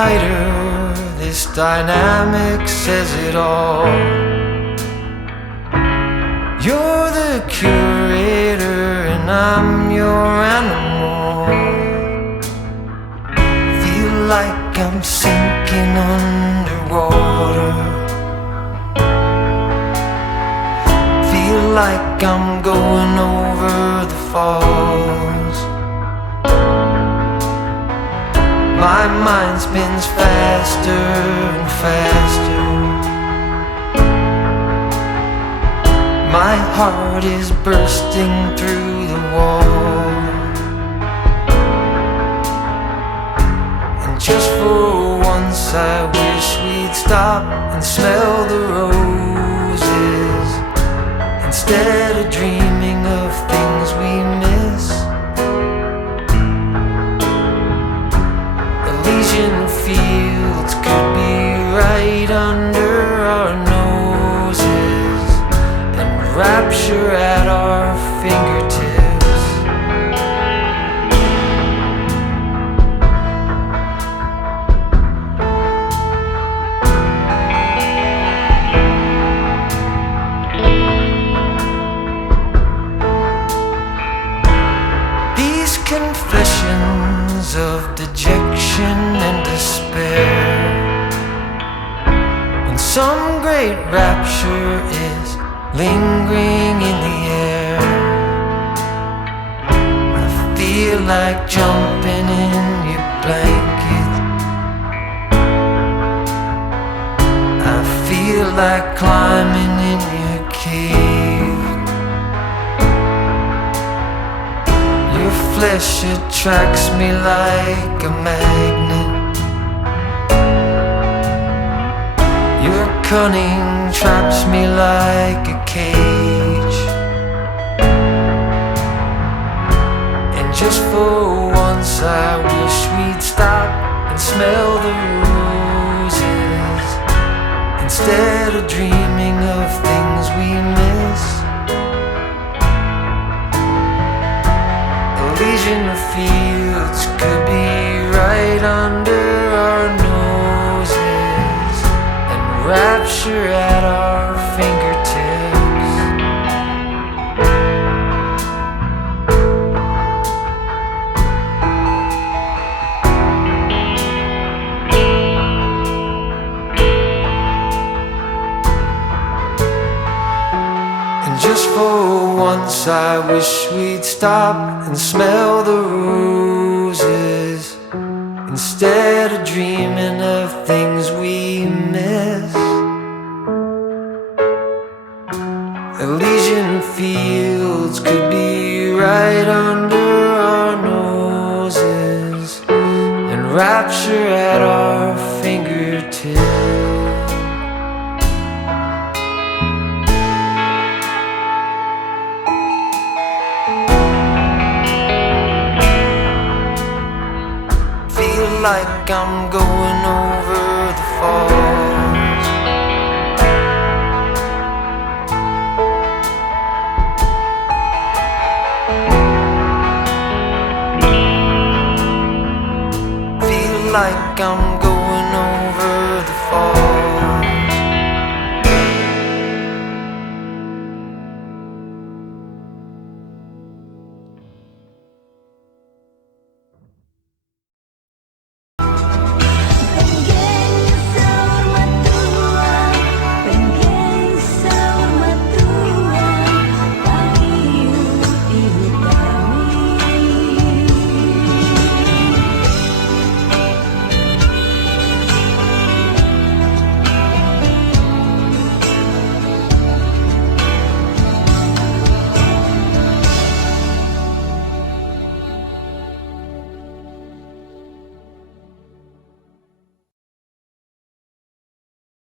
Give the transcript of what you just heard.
tighter. This dynamic says it all. You're the curator and I'm your animal. Feel like I'm sinking underwater. Feel like I'm going over the falls. My mind spins faster and faster. My heart is bursting through the wall. And just for once I wish we'd stop and smell the roses, instead of dreaming of things we miss. Elysian fields could be right under our noses, and rapture at our fingertips. These confessions of dejection and despair, when some great rapture is lingering in the air, I feel like jumping in your blanket. I feel like climbing in your cave. Your flesh attracts me like a magnet. Your cunning traps me like a cage. And just for once I wish we'd stop and smell the roses, instead of dreaming of things we miss. Elysian fields could be right under our noses, and rapture at our fingertips. And just for once I wish we'd stop and smell the roses, instead of dreaming of things we miss. Elysian fields could be right under our noses, and rapture at our fingertips. Feel like I'm going over the falls. Feel like I'm going